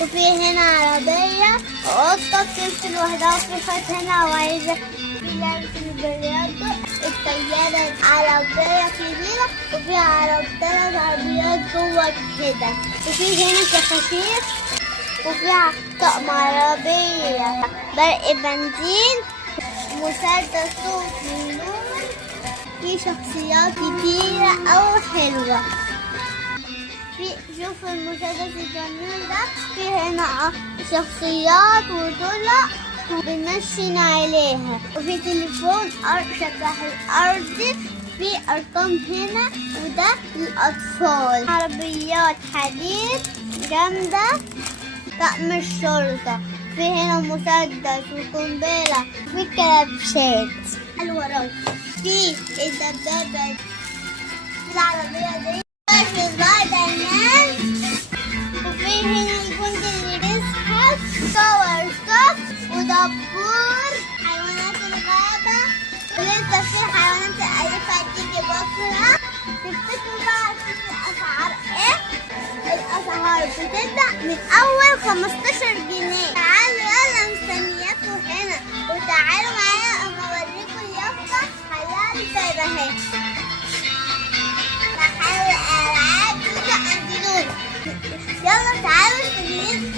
وفي هنا عربية وقطة بتمشي لوحدها، وفي خط هنا وعايزة في لعبة البلياردو. الطيارة عربية كبيرة وفي ثلاث عربيات جوه كده، وفي هنا شفاشيف وفي طقم عربية برق بنزين، مسدس صوت من نور، في شخصيات كتيرة أو حلوة. شوف المسدس الجميل ده، في هنا شخصيات وطلع بنمشي عليها، وفي تليفون شبه الأرض، في أرقام هنا وده للأطفال. عربيات حديد جامدة، طقم الشرطة، في هنا مسدس وقنبلة، وفي كلبشات الوراك، في الدبابة العربية دي، في سبايدر مان، وفي هنا الجندي اللي بيزحف، صور صف ودبور، حيوانات الغابة، ولسه في حيوانات أليفة هتيجي بكرة. تفتكروا بقى عارفين الأسعار ايه؟ الأسعار بتبدأ من أول 15 جنيه. تعالوا يلا مستنياكوا هنا، وتعالوا معايا أما أوريكوا اليافطة حلال الباب اهي. تعالوا ألعاب يلا تعالوا مستنيين